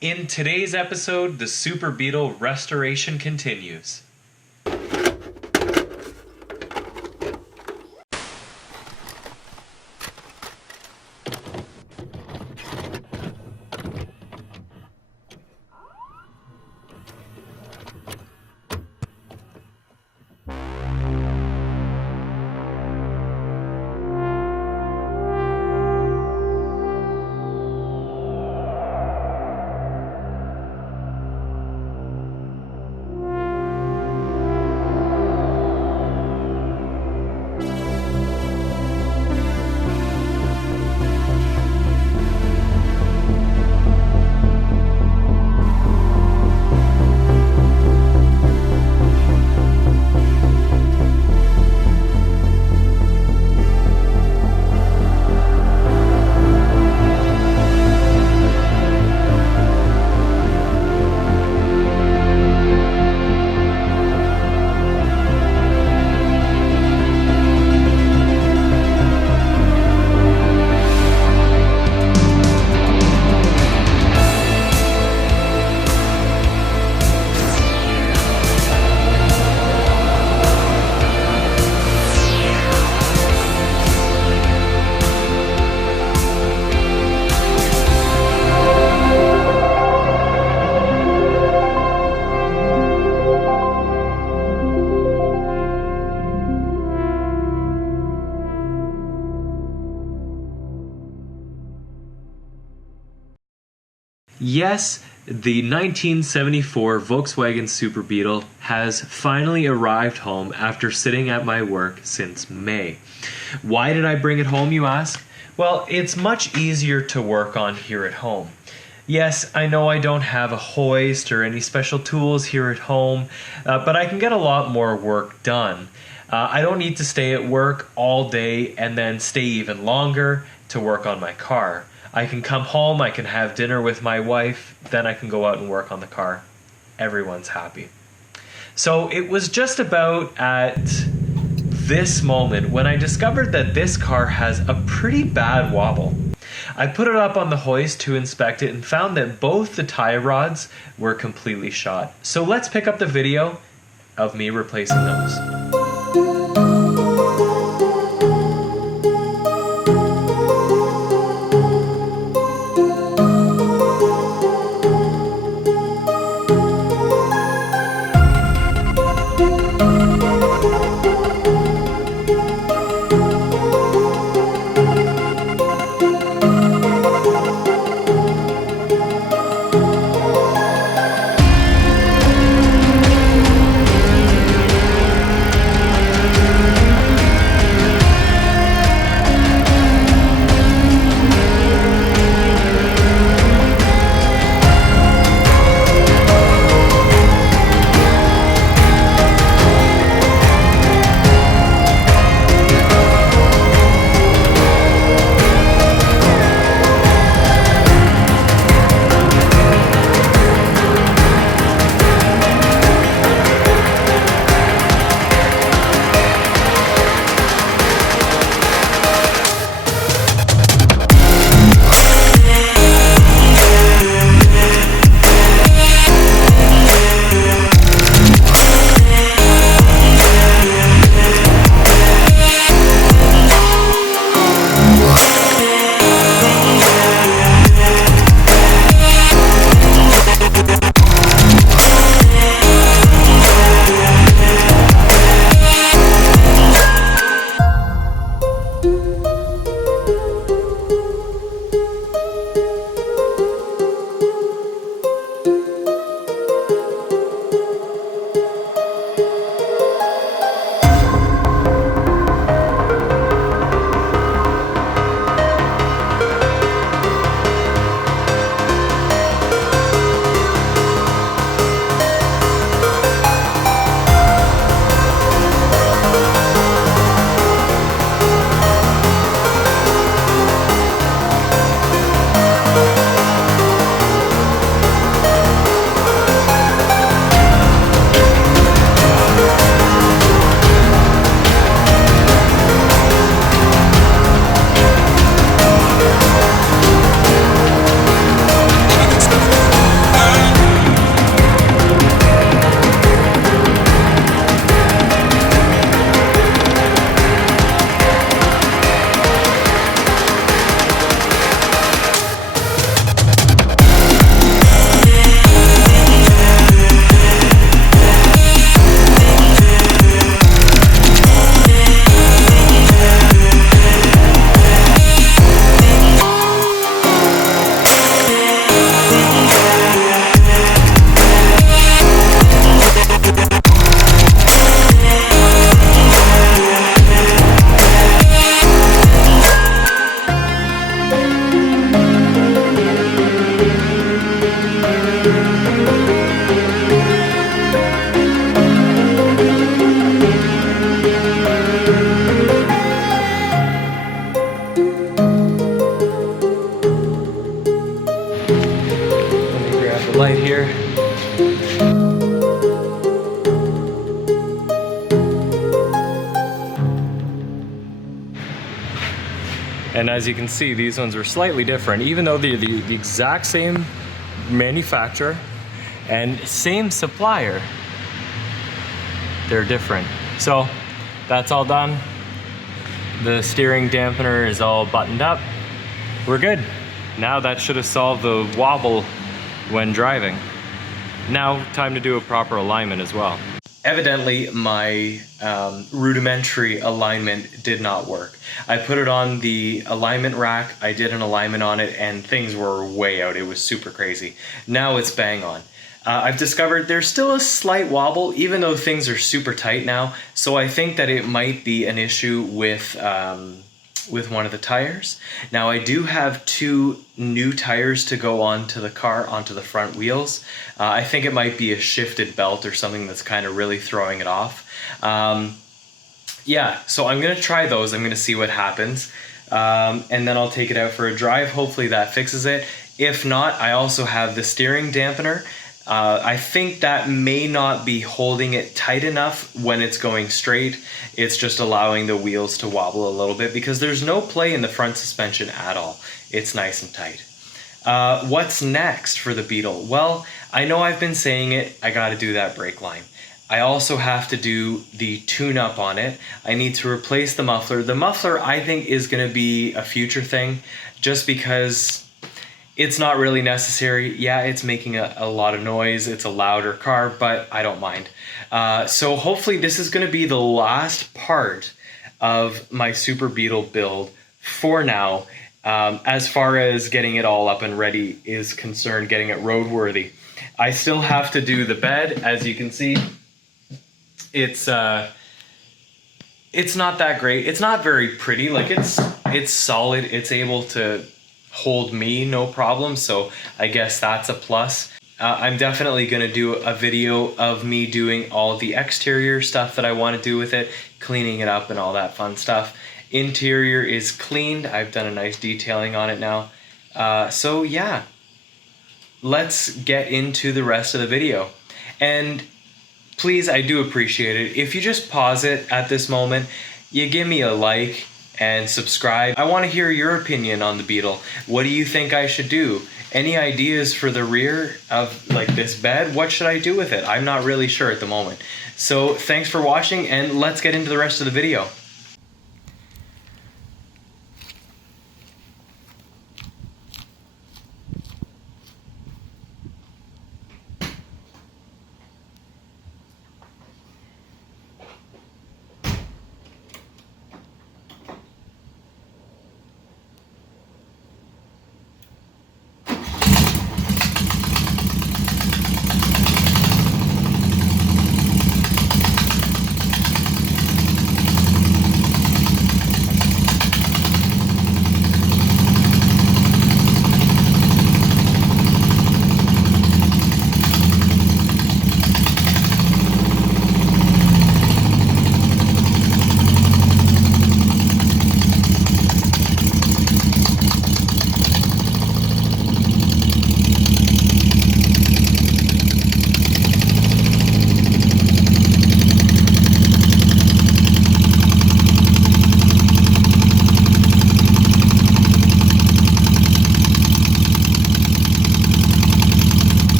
In today's episode, the Super Beetle restoration continues. Yes, the 1974 Volkswagen Super Beetle has finally arrived home after sitting at my work since May. Why did I bring it home, you ask? Well, it's much easier to work on here at home. Yes, I know I don't have a hoist or any special tools here at home, but I can get a lot more work done. I don't need to stay at work all day and then stay even longer to work on my car. I can come home, I can have dinner with my wife, then I can go out and work on the car. Everyone's happy. So it was just about at this moment when I discovered that this car has a pretty bad wobble. I put it up on the hoist to inspect it and found that both the tie rods were completely shot. So let's pick up the video of me replacing those. light here. And as you can see, these ones are slightly different, even though they're the exact same manufacturer and same supplier, they're different. So that's all done. The steering dampener is all buttoned up. We're good. Now that should have solved the wobble when driving. Now time to do a proper alignment as well. Evidently my rudimentary alignment did not work. I put it on the alignment rack, I did an alignment on it, and things were way out. It was super crazy. Now it's bang on. I've discovered there's still a slight wobble even though things are super tight now, so I think that it might be an issue with one of the tires. Now I do have 2 new tires to go onto the car, onto the front wheels. I think it might be a shifted belt or something that's kind of really throwing it off. Yeah, so I'm gonna try those. I'm gonna see what happens. And then I'll take it out for a drive. Hopefully that fixes it. If not, I also have the steering dampener. I think that may not be holding it tight enough when it's going straight. It's just allowing the wheels to wobble a little bit because there's no play in the front suspension at all. It's nice and tight. What's next for the Beetle? Well, I know I've been saying it, I gotta do that brake line. I also have to do the tune-up on it. I need to replace the muffler. The muffler, I think, is gonna be a future thing just because it's not really necessary. Yeah, it's making a lot of noise. It's a louder car, but I don't mind. So hopefully this is gonna be the last part of my Super Beetle build for now, as far as getting it all up and ready is concerned, getting it roadworthy. I still have to do the bed, as you can see. It's not that great. It's not very pretty. Like it's solid. It's able to hold me no problem, so I guess that's a plus. I'm definitely going to do a video of me doing all the exterior stuff that I want to do with it, cleaning it up and all that fun stuff. Interior is cleaned. I've done a nice detailing on it now. So yeah, let's get into the rest of the video. And please, I do appreciate it. If you just pause it at this moment, you give me a like and subscribe. I want to hear your opinion on the Beetle. What do you think I should do? Any ideas for the rear of like this bed? What should I do with it? I'm not really sure at the moment. So thanks for watching and let's get into the rest of the video.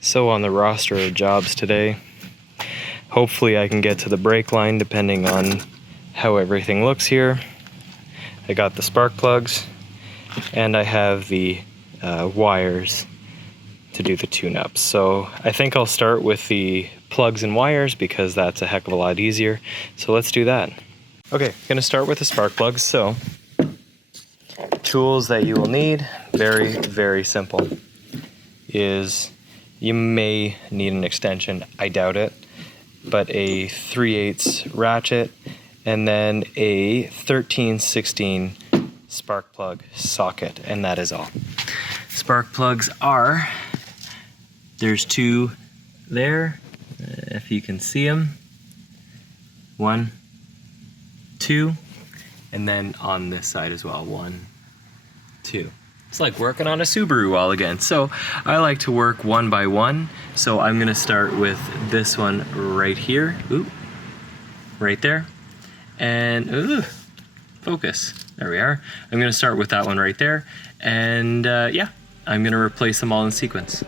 So on the roster of jobs today, hopefully I can get to the brake line depending on how everything looks here. I got the spark plugs and I have the wires to do the tune-ups. So I think I'll start with the plugs and wires because that's a heck of a lot easier. So let's do that. Okay, gonna start with the spark plugs. So tools that you will need, very, very simple, is you may need an extension, I doubt it, but a 3/8 ratchet and then a 13/16 spark plug socket, and that is all. Spark plugs are, there's 2 there, if you can see them, 1 2, and then on this side as well, 1, 2. It's like working on a Subaru all again. So I like to work one by one. So I'm gonna start with this one right here. Ooh, right there. And ooh, focus. There we are. I'm gonna start with that one right there. And yeah, I'm gonna replace them all in sequence.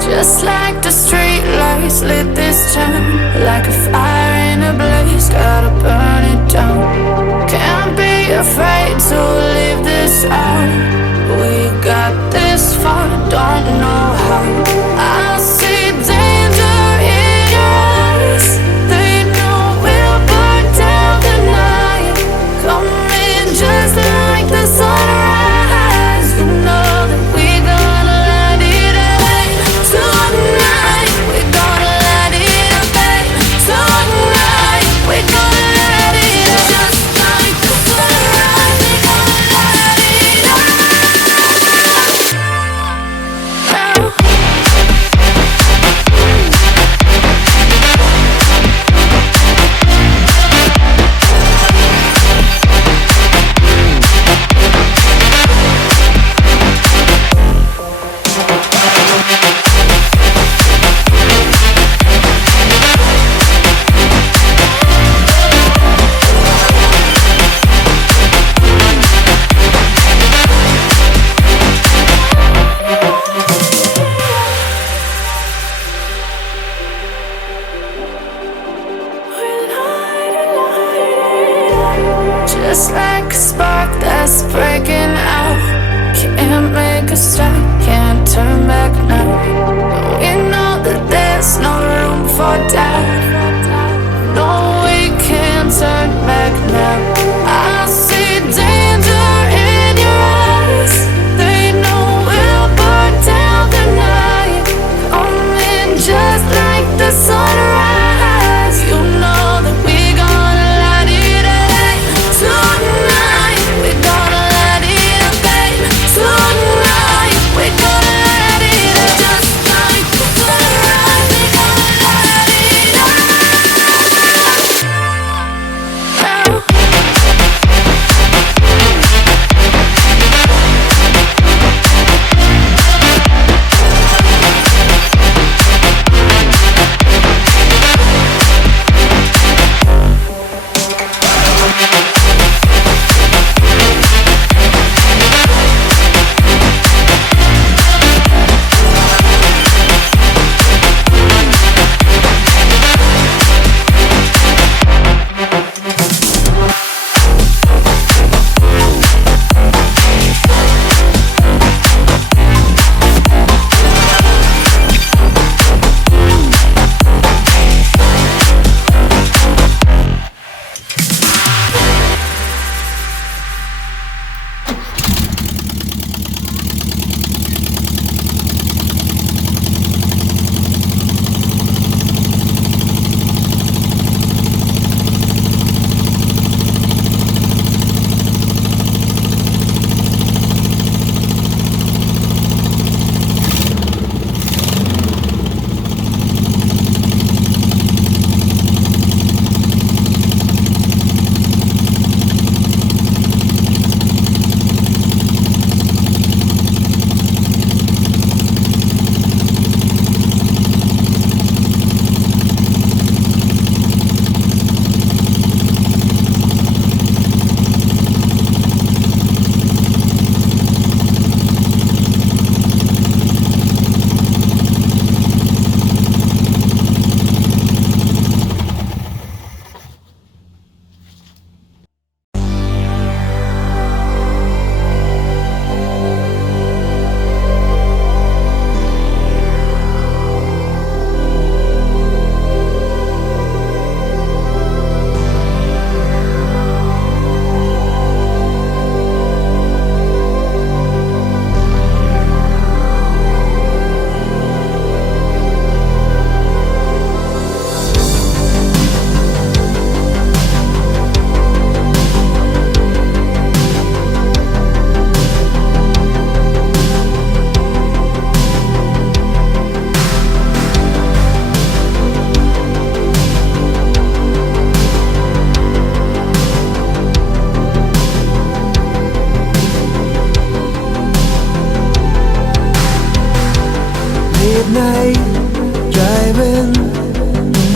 Just like the street lights lit this town, like a fire in a blaze, gotta burn it down. Can't be afraid to leave this out. We got this far, don't know how. I see danger in your eyes. They know we'll burn down the night. Coming just like the sunrise. You know that we gonna light it up tonight. We gonna light it up, babe. Tonight we gonna light it up just like the sunrise. We gonna light it up now. Just like a spark that's breaking out. Can't make a stop, can't turn back now. We know that there's no room for doubt. No, we can't turn back now. I see danger in your eyes. They know we'll burn down the night. Coming just like the sunrise. You know that we gonna light it up tonight. We gonna light it up, babe. Tonight we gonna light it up just like the sunrise. We gonna light it up.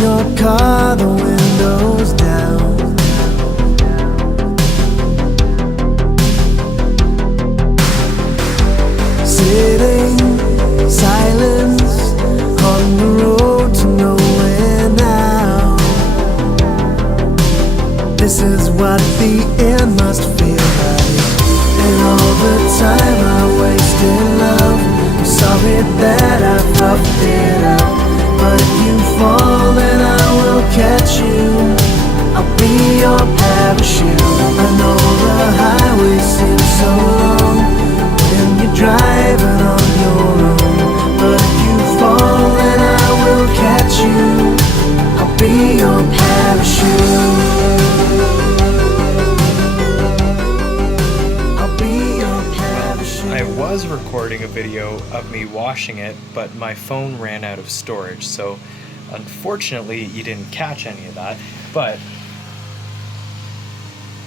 your car, the windows down. Sitting silence on the road to nowhere now. This is what the end must feel like. And all the time I wasted, love, I'm sorry that I roughed it up. But if you fall, then I will catch you. I'll be your parachute. I know the highway seems so long when you're driving on your own. But if you fall, then I will catch you. I'll be your parachute. I was recording a video of me washing it, but my phone ran out of storage, so unfortunately you didn't catch any of that, but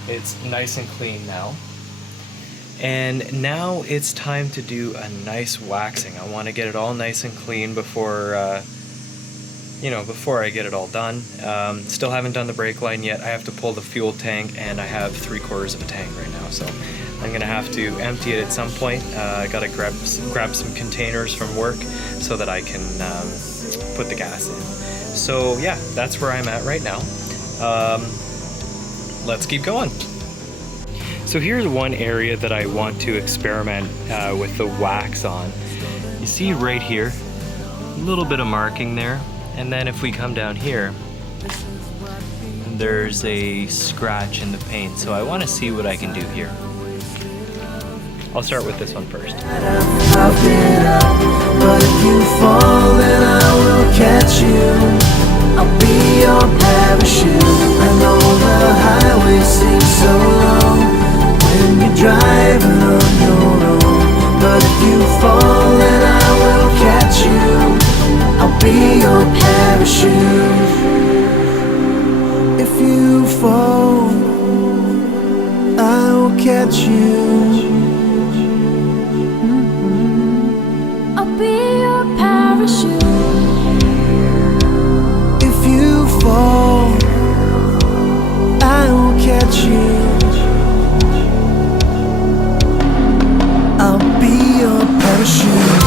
it's nice and clean now. And now it's time to do a nice waxing. I want to get it all nice and clean before before I get it all done. Still haven't done the brake line yet. I have to pull the fuel tank, and I have 3/4 of a tank right now, so I'm gonna have to empty it at some point. I gotta grab some containers from work so that I can put the gas in. So yeah, that's where I'm at right now. Let's keep going. So here's one area that I want to experiment with the wax on. You see right here, a little bit of marking there. And then if we come down here, there's a scratch in the paint. So I want to see what I can do here. I'll start with this one first. But if you fall, then I will catch you. I'll be your parachute. I know the highway seems so long when you're driving on your own. But if you fall, then I will catch you. I'll be your parachute. If you fall, I will catch you. I'll be your parachute. If you fall, I will catch you. I'll be your parachute.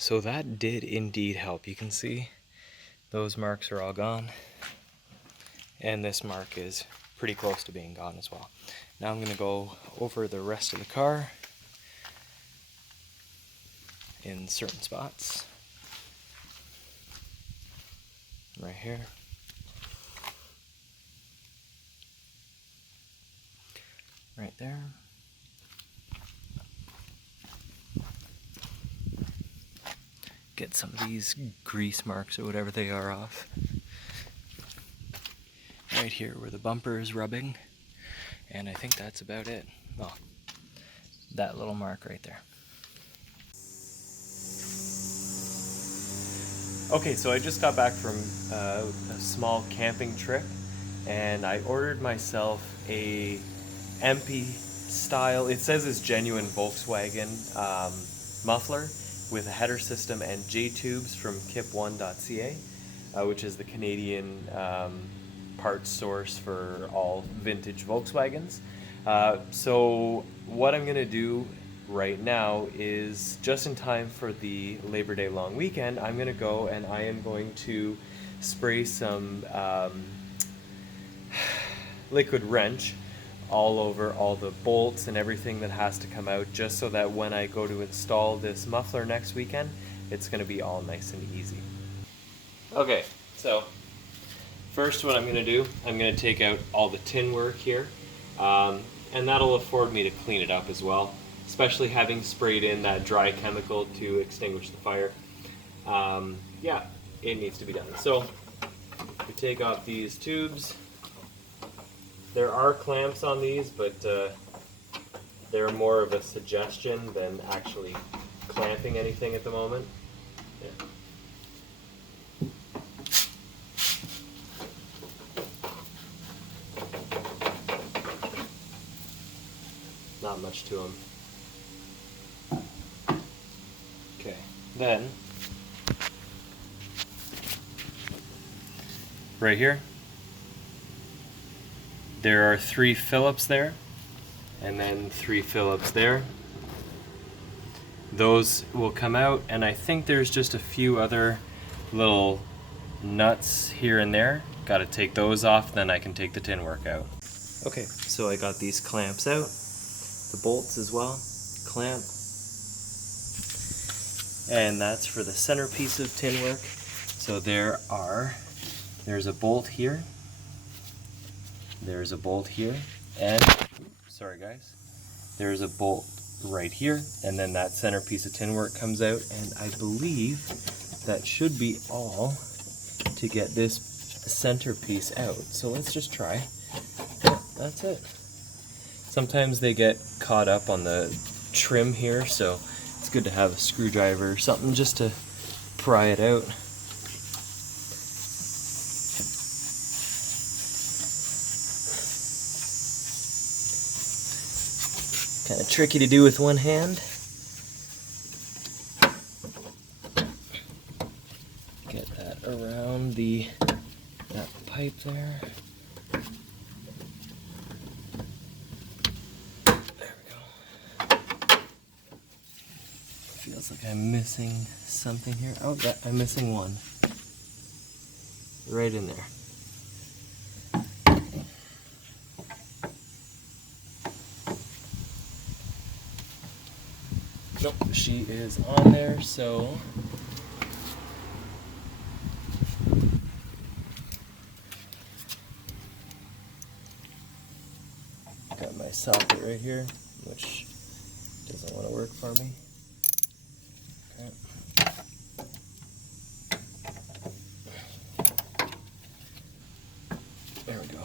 So that did indeed help. You can see those marks are all gone, and this mark is pretty close to being gone as well. Now I'm going to go over the rest of the car in certain spots. Right here. Right there. Get some of these grease marks or whatever they are off. Right here where the bumper is rubbing. And I think that's about it. Well, that little mark right there. Okay, so I just got back from a small camping trip, and I ordered myself a MP style, it says it's genuine Volkswagen muffler with a header system and J-tubes from kip1.ca. which is the Canadian parts source for all vintage Volkswagens. So what I'm gonna do right now is, just in time for the Labor Day long weekend, I'm gonna go and I am going to spray some liquid wrench all over all the bolts and everything that has to come out, just so that when I go to install this muffler next weekend, it's gonna be all nice and easy. Okay, so first what I'm gonna do, I'm gonna take out all the tin work here, and that'll afford me to clean it up as well, especially having sprayed in that dry chemical to extinguish the fire. Yeah, it needs to be done. So we take off these tubes. There are clamps on these, but they're more of a suggestion than actually clamping anything at the moment. Yeah. Not much to them. Okay, then right here, there are 3 Phillips there, and then 3 Phillips there. Those will come out, and I think there's just a few other little nuts here and there. Got to take those off, then I can take the tin work out. Okay, so I got these clamps out, the bolts as well, clamp, and that's for the centerpiece of tin work. So there's a bolt here, there's a bolt here, and sorry guys, there's a bolt right here, and then that centerpiece of tin work comes out, and I believe that should be all to get this centerpiece out. So let's just try. Yeah, that's it. Sometimes they get caught up on the trim here, so it's good to have a screwdriver or something just to pry it out. Kind of tricky to do with one hand. Get that around that pipe there. There we go. Feels like I'm missing something here. Oh, I'm missing one. Right in there. Nope, she is on there, so got my socket right here, which doesn't want to work for me. Okay. There we go.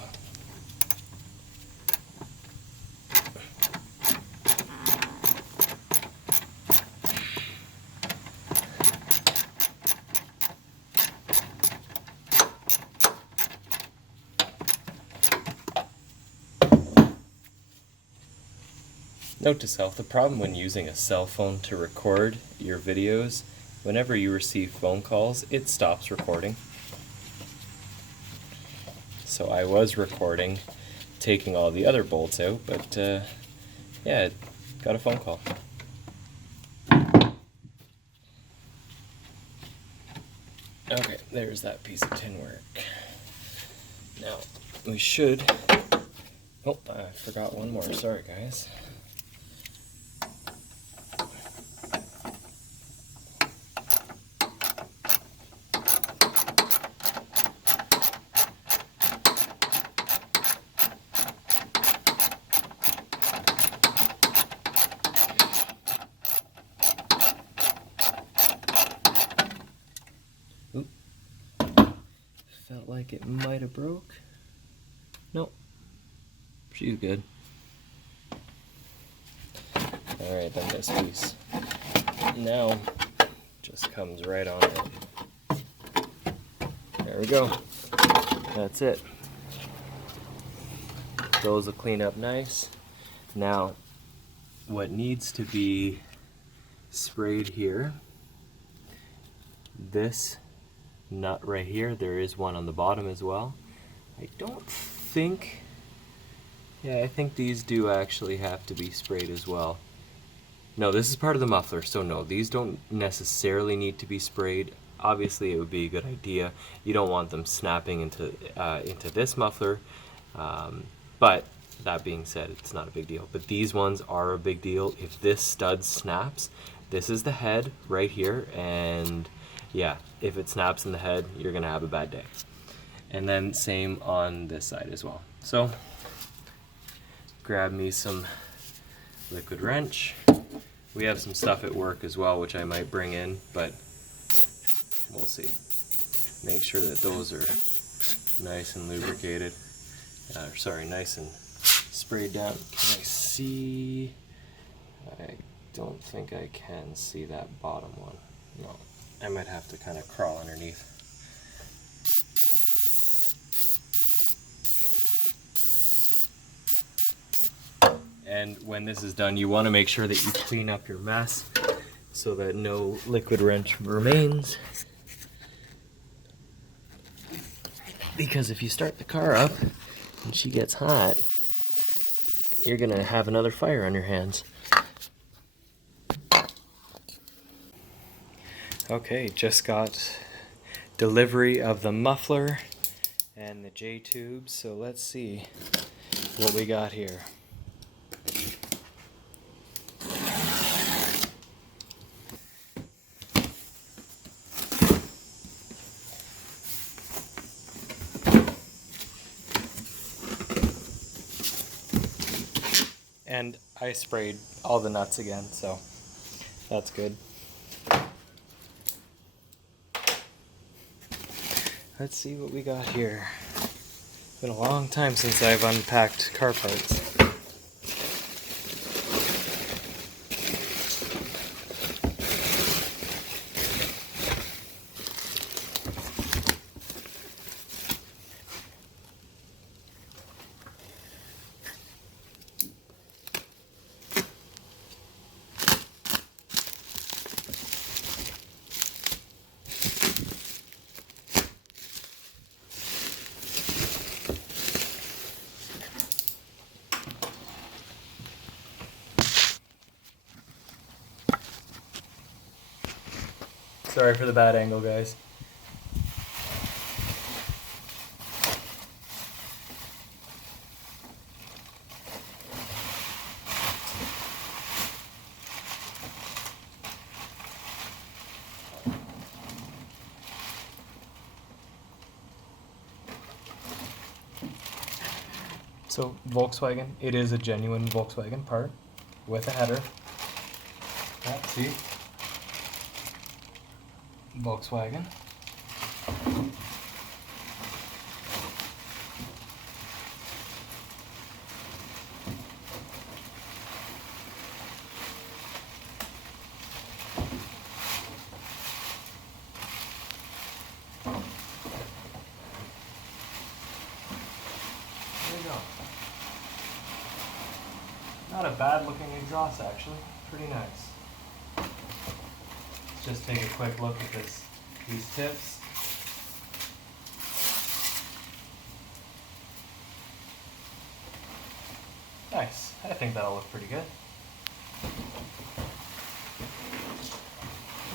Note to self, the problem when using a cell phone to record your videos, whenever you receive phone calls, it stops recording. So I was recording, taking all the other bolts out, but yeah, got a phone call. Okay, there's that piece of tin work. Now, we should... Oh, I forgot one more. Sorry, guys. Oop. Felt like it might have broke. Nope. She's good. Alright, then this piece now just comes right on it. There we go. That's it. Those will clean up nice. Now, what needs to be sprayed here, this nut right here. There is one on the bottom as well. I don't think, yeah, I think these do actually have to be sprayed as well. No, this is part of the muffler, so no, these don't necessarily need to be sprayed. Obviously, it would be a good idea. You don't want them snapping into this muffler, but that being said, it's not a big deal. But these ones are a big deal. If this stud snaps, this is the head right here, and yeah, if it snaps in the head, you're gonna have a bad day. And then same on this side as well. So grab me some liquid wrench. We have some stuff at work as well, which I might bring in, but we'll see. Make sure that those are nice and lubricated. Sorry, nice and sprayed down. Can I see? I don't think I can see that bottom one. No, I might have to kind of crawl underneath. And when this is done, you want to make sure that you clean up your mess so that no liquid wrench remains. Because if you start the car up and she gets hot, you're going to have another fire on your hands. Okay, just got delivery of the muffler and the J-tubes, so let's see what we got here. And I sprayed all the nuts again, so that's good. Let's see what we got here. It's been a long time since I've unpacked car parts. Sorry for the bad angle, guys. So Volkswagen, it is a genuine Volkswagen part with a header. Yeah, see? Volkswagen. There you go. Not a bad looking exhaust actually, pretty nice. Let's just take a quick look at these tips. Nice, I think that'll look pretty good.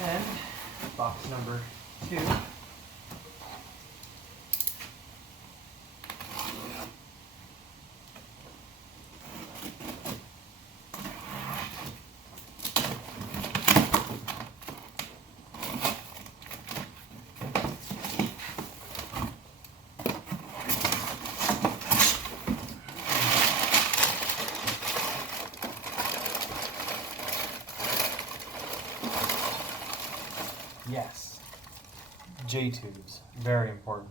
And box number 2. Yes, J-tubes, very important.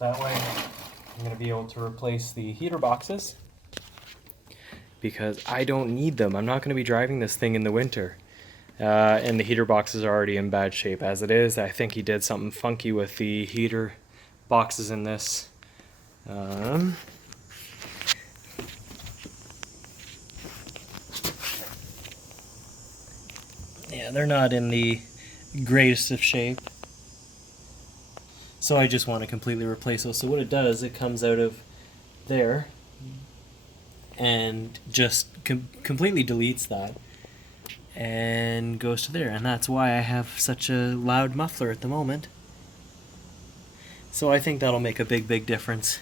That way I'm going to be able to replace the heater boxes because I don't need them. I'm not going to be driving this thing in the winter. And the heater boxes are already in bad shape as it is. I think he did something funky with the heater boxes in this. Yeah, they're not in the greatest of shape. So I just want to completely replace those. So what it does, it comes out of there and just completely deletes that and goes to there. And that's why I have such a loud muffler at the moment. So I think that'll make a big difference.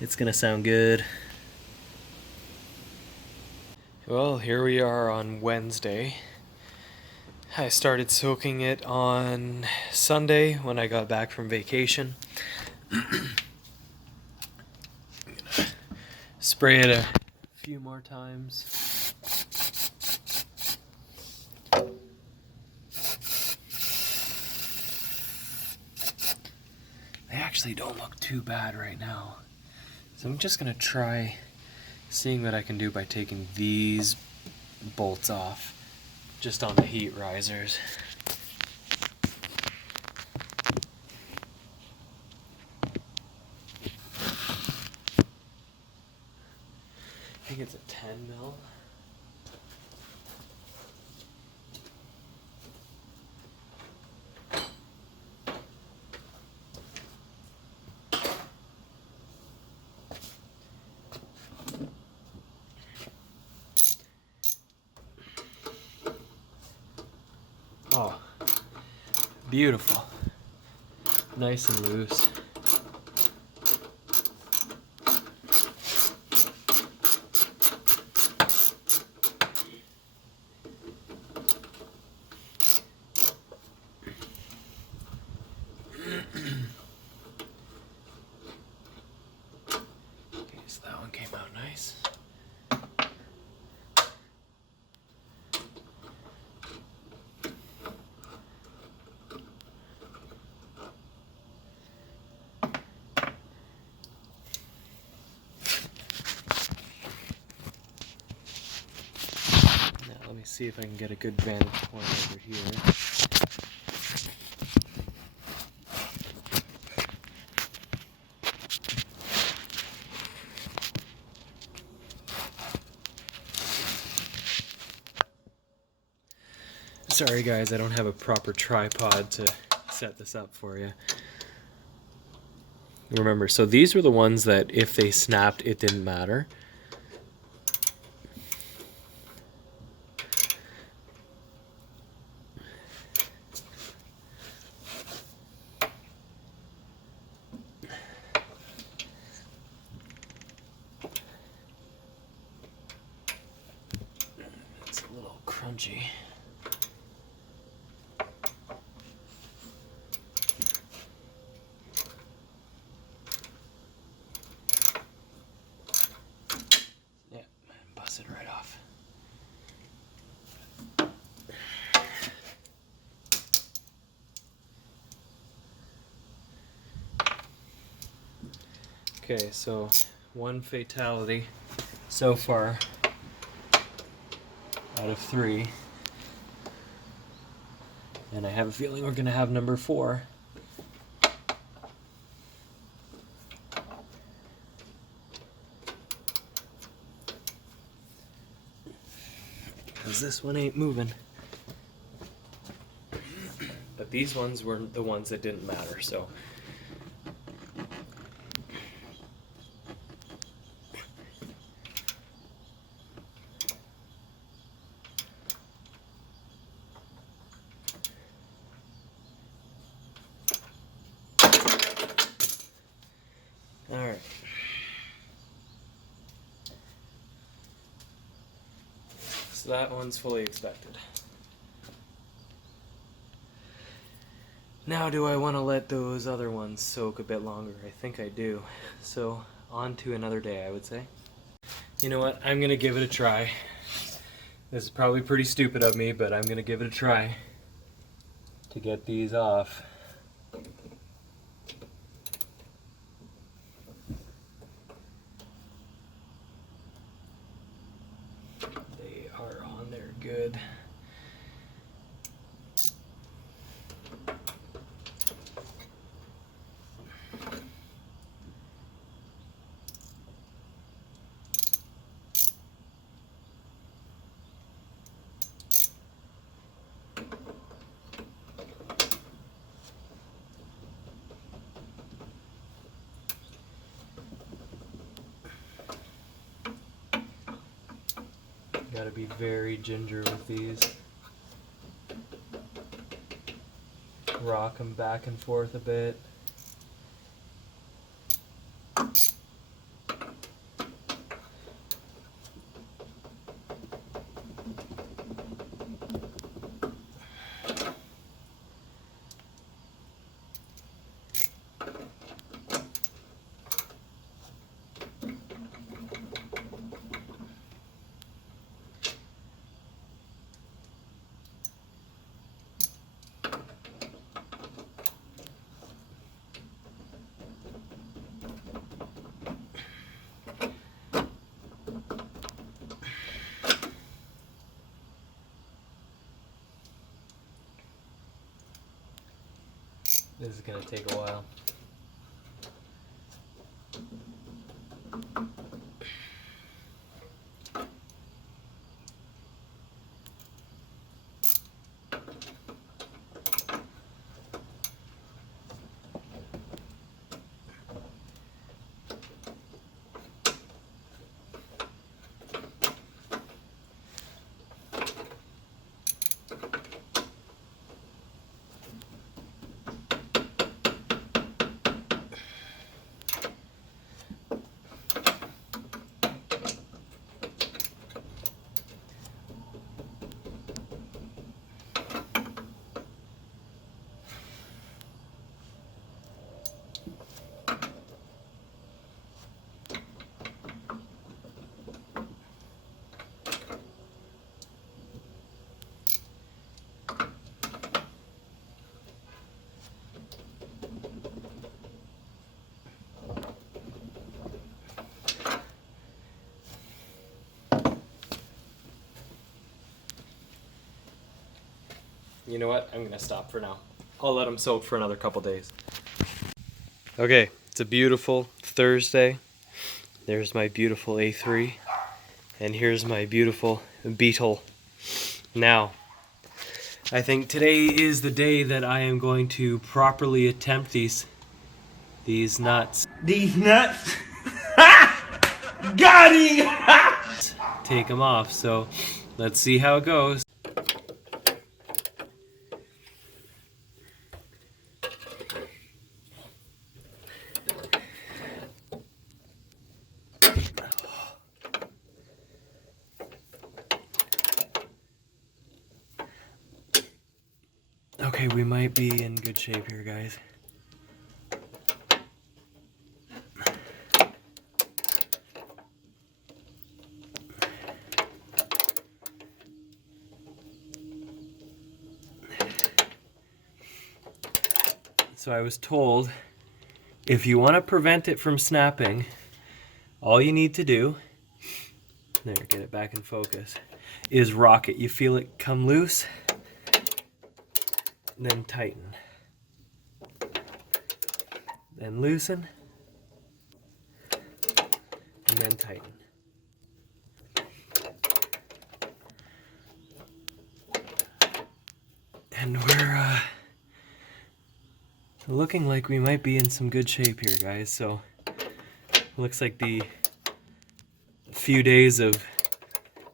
It's gonna sound good. Well, here we are on Wednesday. I started soaking it on Sunday when I got back from vacation. Spray it a few more times. They actually don't look too bad right now. So I'm just gonna try seeing what I can do by taking these bolts off just on the heat risers. I think it's a 10 mil. Oh, beautiful. Nice and loose. Okay, so that one came out nice. Let me see if I can get a good vantage point over here. Sorry guys, I don't have a proper tripod to set this up for you. Remember, so these were the ones that if they snapped, it didn't matter. It's a little crunchy. Yeah, bust it right off. Okay, so one fatality so far out of 3. And I have a feeling we're gonna have number 4. Because this one ain't moving. But these ones were the ones that didn't matter, so. Alright. So that one's fully expected. Now do I want to let those other ones soak a bit longer? I think I do. So on to another day, I would say. You know what? I'm going to give it a try. This is probably pretty stupid of me, but I'm going to give it a try to get these off. They are on there good. Gotta be very ginger with these. Rock them back and forth a bit. This is gonna take a while. You know what? I'm gonna stop for now. I'll let them soak for another couple days. Okay, it's a beautiful Thursday. There's my beautiful A3. And here's my beautiful Beetle. Now, I think today is the day that I am going to properly attempt these nuts. These nuts? Got him! Take them off, so let's see how it goes. Okay, we might be in good shape here, guys. So I was told, if you want to prevent it from snapping, all you need to do, there, get it back in focus, is rock it. You feel it come loose, then tighten. Then loosen, and then tighten. And we're looking like we might be in some good shape here, guys. So looks like the few days of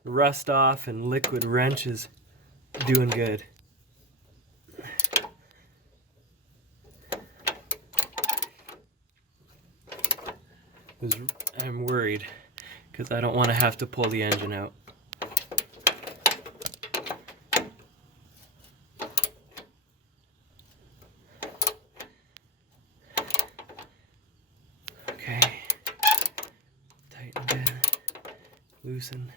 rust off and liquid wrench is doing good. I'm worried because I don't want to have to pull the engine out. Okay, tighten down, loosen.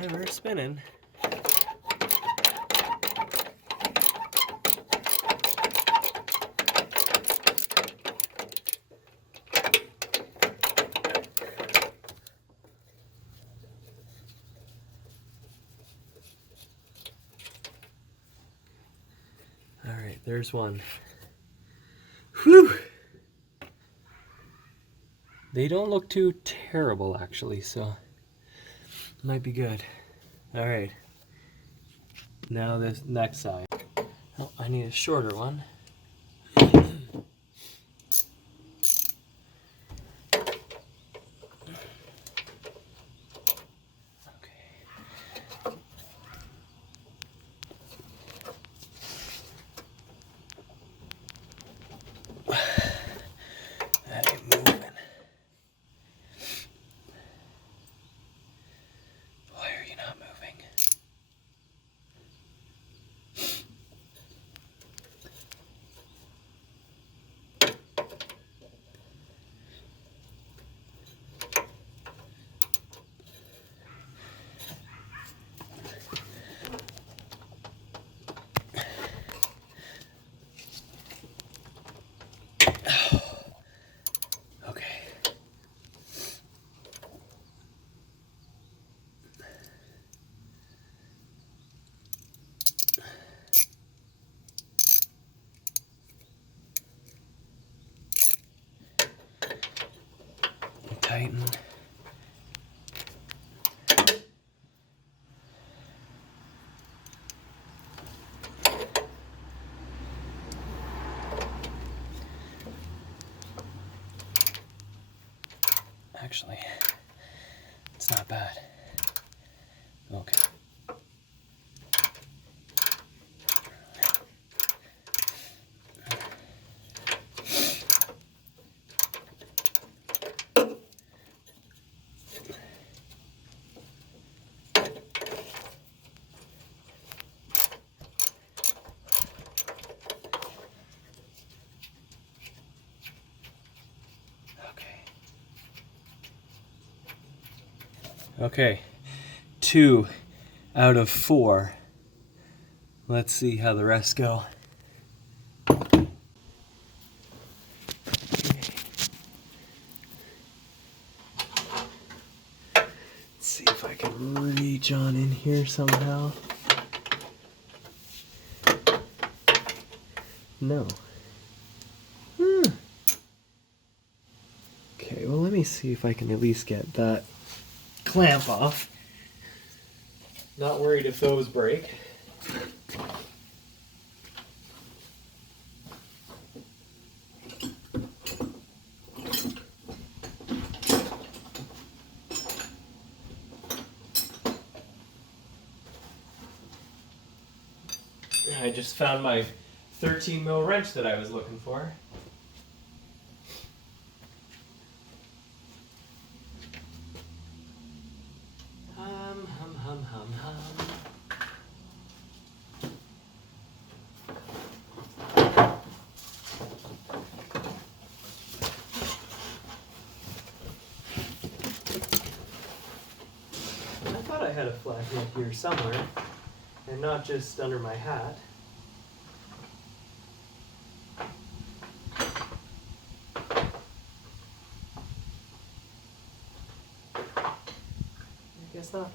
Yeah, we're spinning. All right, there's one. Whew! They don't look too terrible, actually, so might be good. All right. Now this next side. Oh, I need a shorter one. That ain't moving. Why are you not moving? Okay. Tighten. Actually, it's not bad. Okay. Okay, 2 out of 4. Let's see how the rest go. Let's see if I can reach on in here somehow. No. Okay, well, let me see if I can at least get that clamp off. Not worried if those break. I just found my 13 mil wrench that I was looking for. Hum. I thought I had a flat head here somewhere, and not just under my hat. I guess not.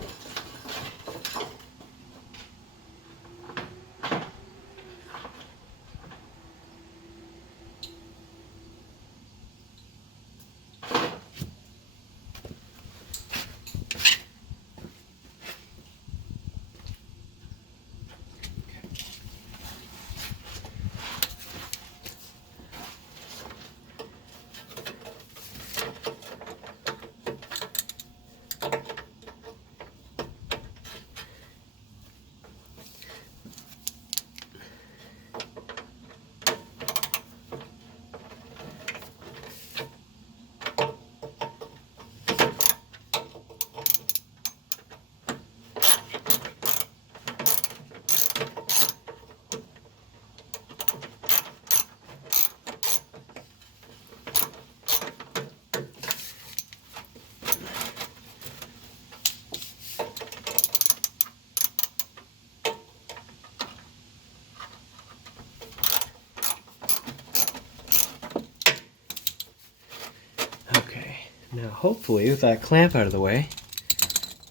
Now hopefully with that clamp out of the way,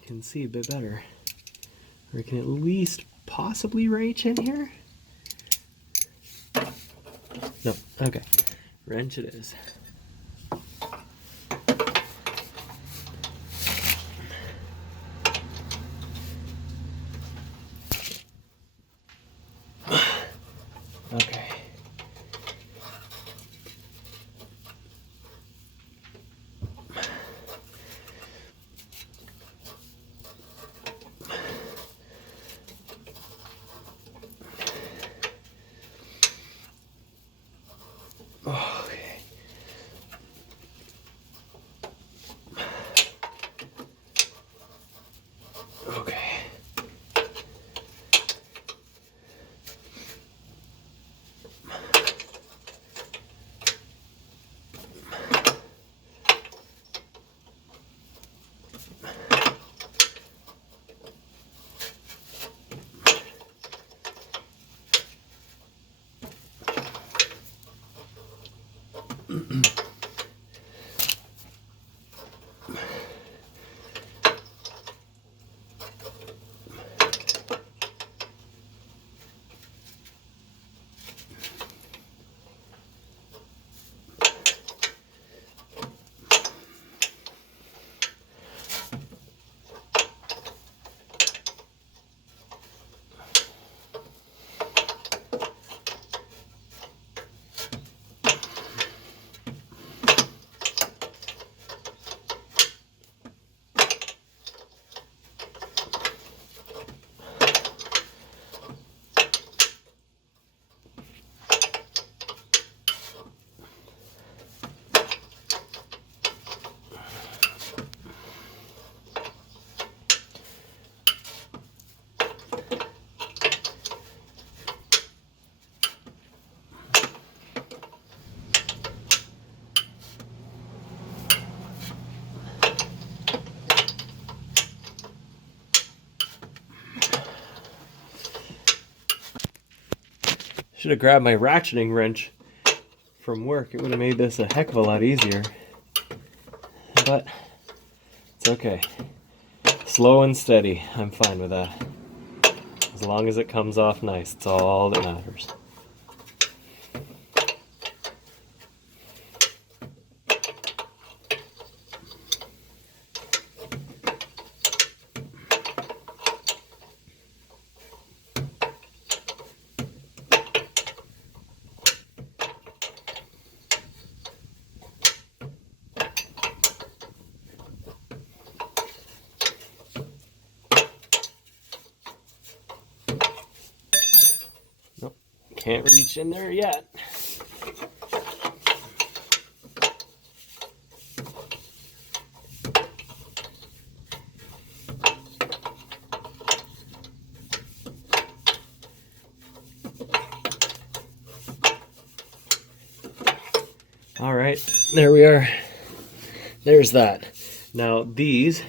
you can see a bit better. Or you can at least possibly reach in here. No, okay. Wrench it is. Should have grabbed my ratcheting wrench from work. It would have made this a heck of a lot easier. But it's okay. Slow and steady. I'm fine with that. As long as it comes off nice, it's all that matters. Nope, can't reach in there yet. All right, there we are. There's that. Now these,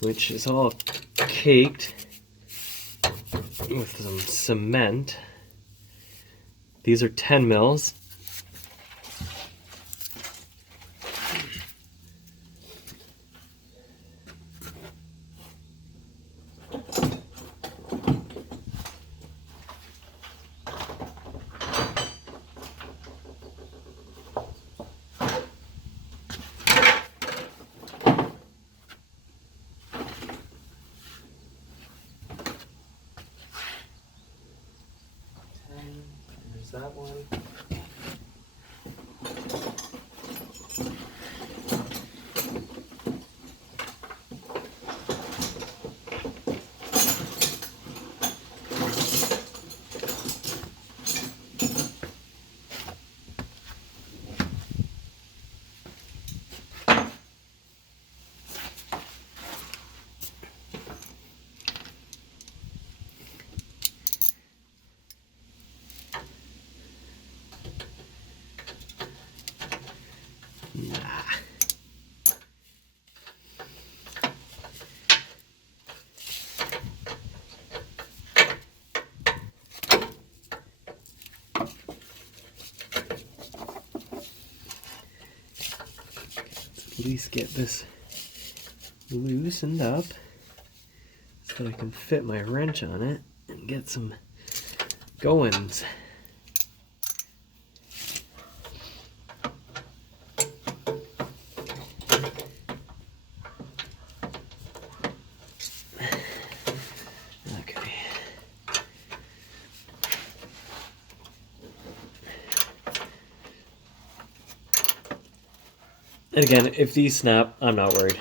which is all caked with some cement, these are 10 mils. There's that one. At least get this loosened up so I can fit my wrench on it and get some goings. Okay. And again, if these snap, I'm not worried.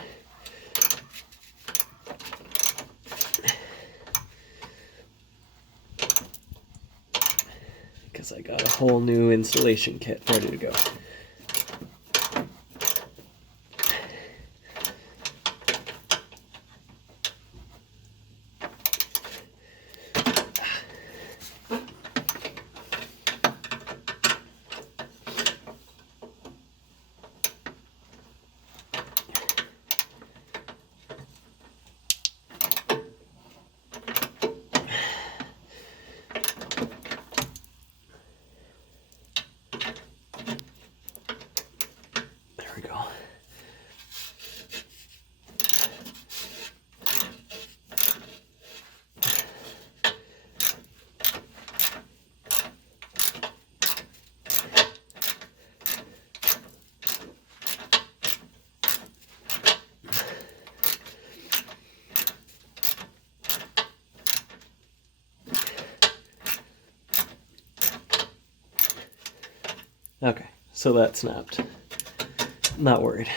Because I got a whole new installation kit ready to go. Okay, so that snapped. Not worried.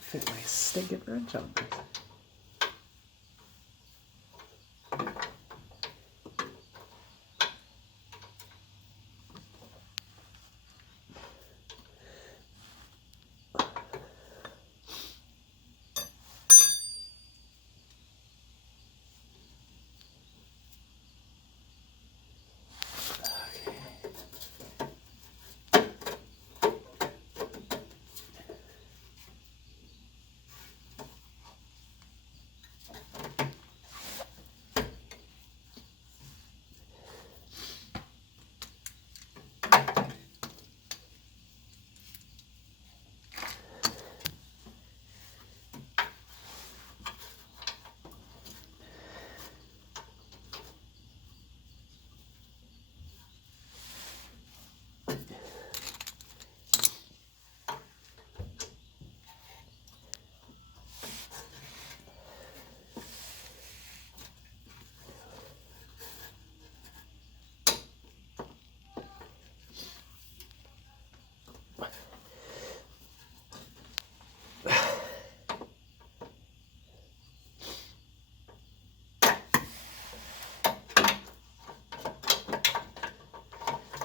Fit my stinking wrench on this.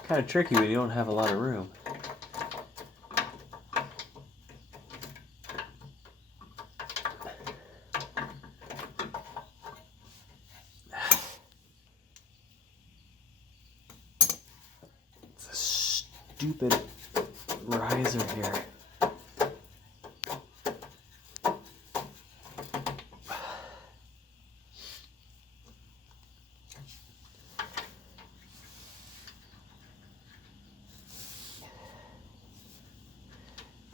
Kind of tricky when you don't have a lot of room. It's a stupid riser here.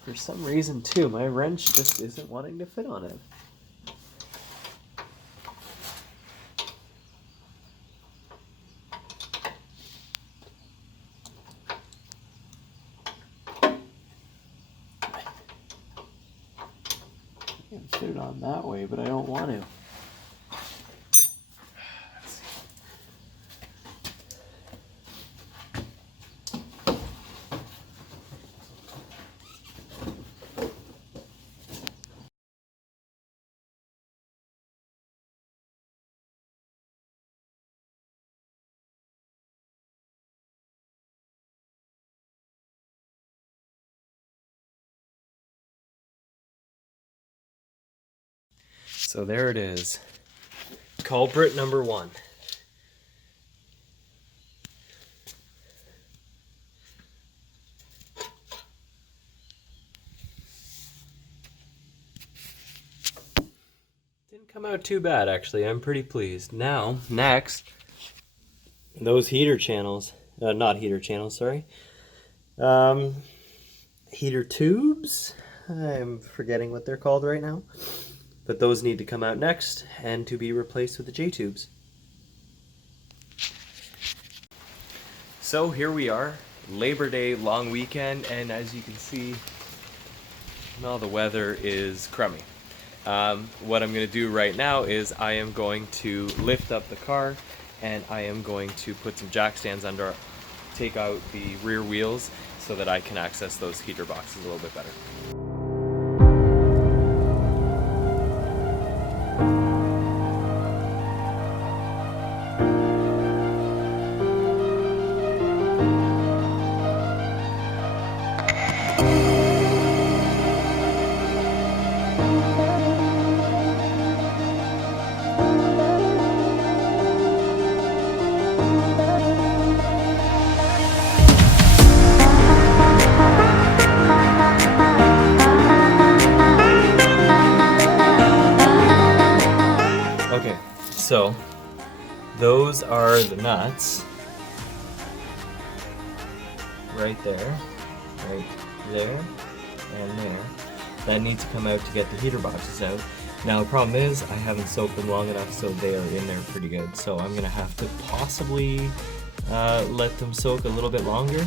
For some reason too, my wrench just isn't wanting to fit on it. I can fit it on that way, but I don't want to. So there it is. Culprit number one. Didn't come out too bad, actually. I'm pretty pleased. Now, next, those heater channels, not heater channels, sorry. Heater tubes? I'm forgetting what they're called right now. But those need to come out next and to be replaced with the J-tubes. So here we are, Labor Day long weekend, and as you can see, well, the weather is crummy. What I'm going to do right now is I am going to lift up the car and I am going to put some jack stands under, take out the rear wheels so that I can access those heater boxes a little bit better. So, those are the nuts, right there, and there, that need to come out to get the heater boxes out. Now the problem is, I haven't soaked them long enough, so they are in there pretty good. So I'm going to have to possibly let them soak a little bit longer.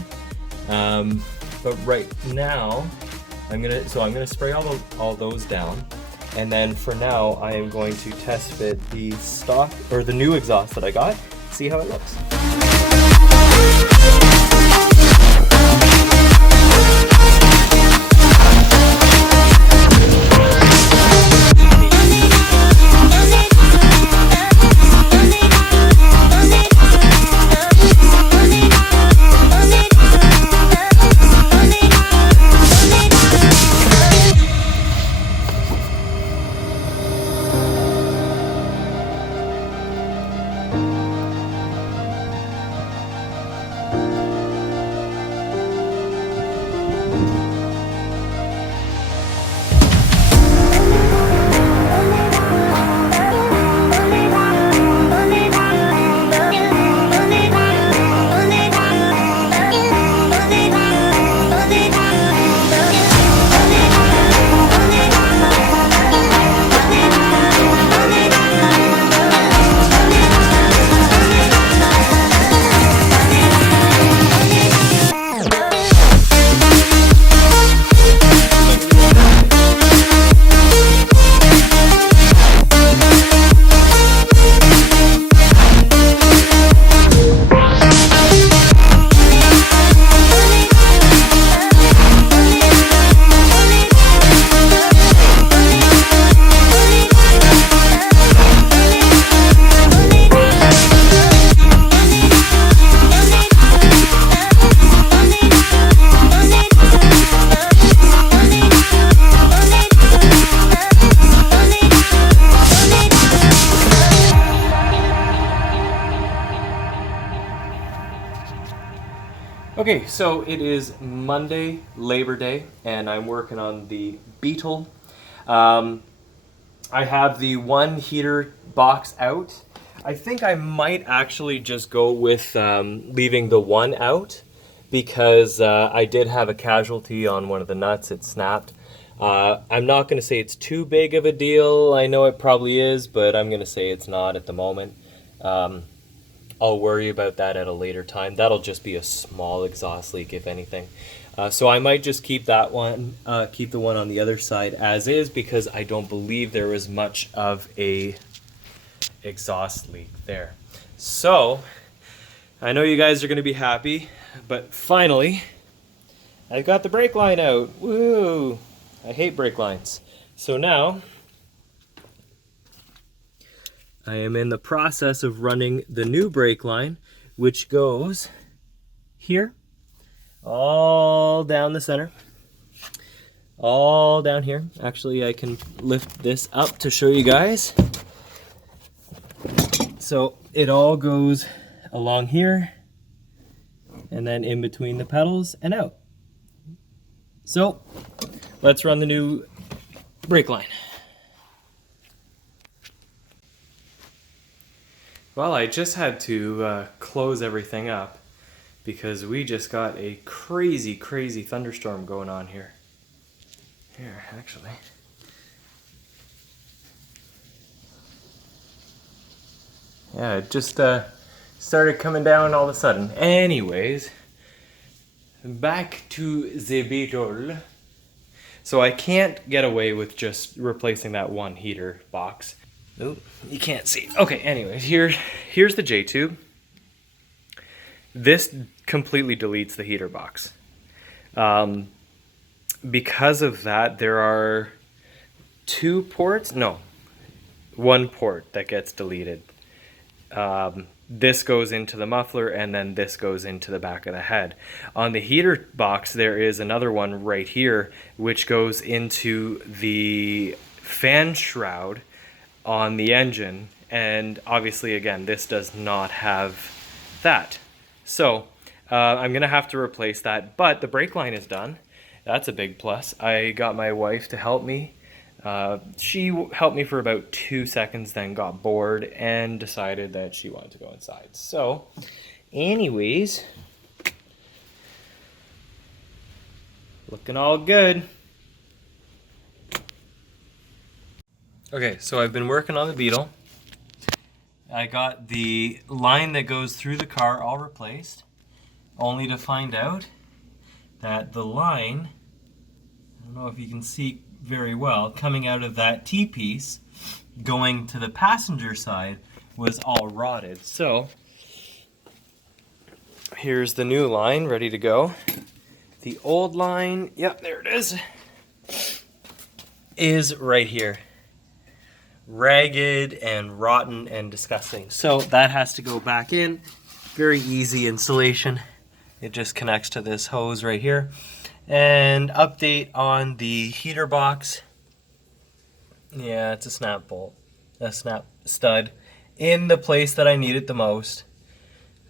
But right now, I'm gonna spray all those down. And then for now, I am going to test fit the stock, or the new exhaust that I got, see how it looks. Okay, so it is Monday, Labor Day, and I'm working on the Beetle. I have the one heater box out. I think I might actually just go with leaving the one out, because I did have a casualty on one of the nuts. It snapped. I'm not going to say it's too big of a deal. I know it probably is, but I'm going to say it's not at the moment. I'll worry about that at a later time. That'll just be a small exhaust leak, if anything. So I might just keep that one, keep the one on the other side as is, because I don't believe there was much of a exhaust leak there. So I know you guys are going to be happy, but finally I got the brake line out. Woo! I hate brake lines. So now I am in the process of running the new brake line, which goes here, all down the center, all down here. Actually, I can lift this up to show you guys. So it all goes along here and then in between the pedals and out. So let's run the new brake line. Well, I just had to close everything up because we just got a crazy thunderstorm going on here. Here, actually. Yeah, it just started coming down all of a sudden. Anyways, back to the Beetle. So I can't get away with just replacing that one heater box. Nope, you can't see. Okay, anyways, here's the J-tube. This completely deletes the heater box. Because of that, there are one port that gets deleted. This goes into the muffler, and then this goes into the back of the head. On the heater box, there is another one right here, which goes into the fan shroud on the engine, and obviously again this does not have that. So I'm gonna have to replace that, but the brake line is done. That's a big plus. I got my wife to help me. She helped me for about 2 seconds, then got bored and decided that she wanted to go inside. So anyways, looking all good. Okay, so I've been working on the Beetle. I got the line that goes through the car all replaced, only to find out that the line, I don't know if you can see very well, coming out of that T-piece going to the passenger side was all rotted. So here's the new line ready to go. The old line, yep, there it is right here. Ragged and rotten and disgusting. So that has to go back in. Very easy installation. It just connects to this hose right here. And update on the heater box. Yeah, it's a snap bolt. A snap stud in the place that I need it the most.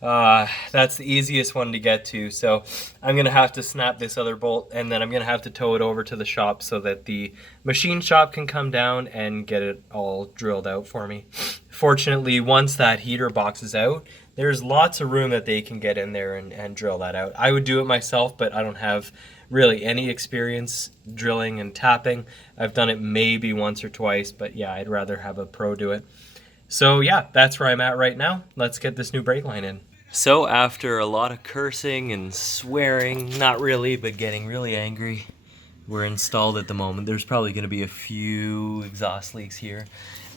That's the easiest one to get to, so I'm gonna have to snap this other bolt, and then I'm gonna have to tow it over to the shop so that the machine shop can come down and get it all drilled out for me. Fortunately, once that heater box is out, there's lots of room that they can get in there and drill that out. I would do it myself, but I don't have really any experience drilling and tapping. I've done it maybe once or twice, but yeah, I'd rather have a pro do it. So yeah, that's where I'm at right now. Let's get this new brake line in. So after a lot of cursing and swearing, not really, but getting really angry, we're installed at the moment. There's probably going to be a few exhaust leaks here,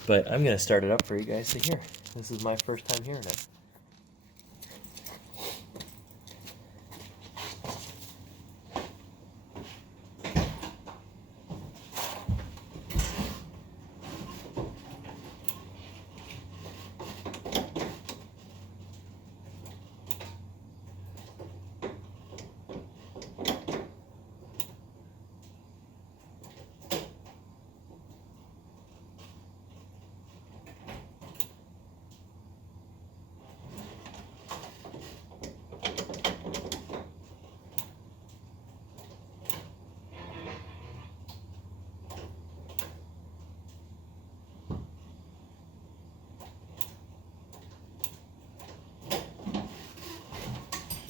but I'm going to start it up for you guys to hear. This is my first time hearing it.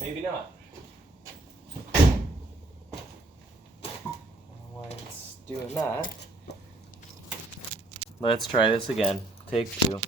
Maybe not. doing that, let's try this again. Take 2.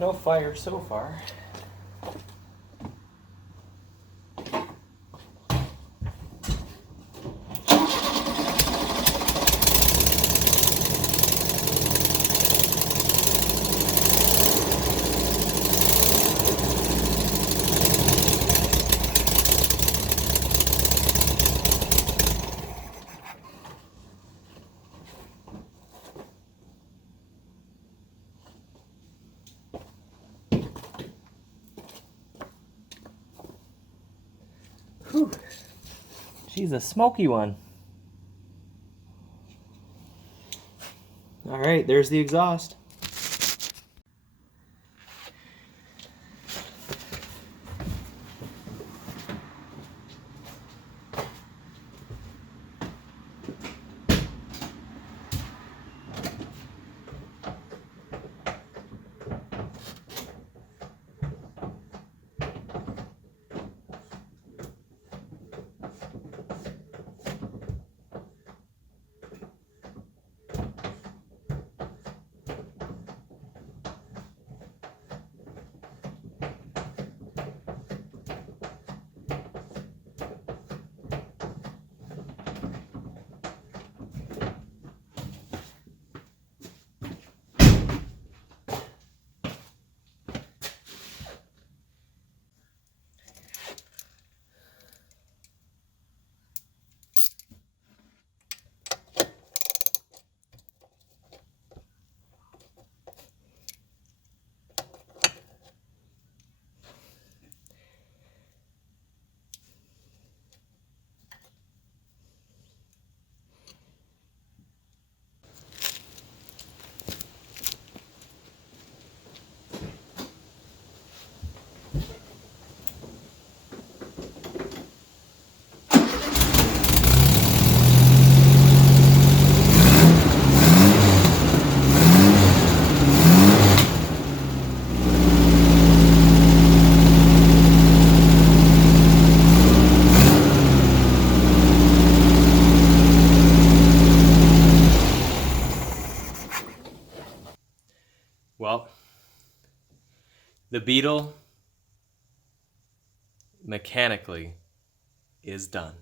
No fire so far. Whew. She's a smoky one. All right, there's the exhaust. Well, the Beetle mechanically is done.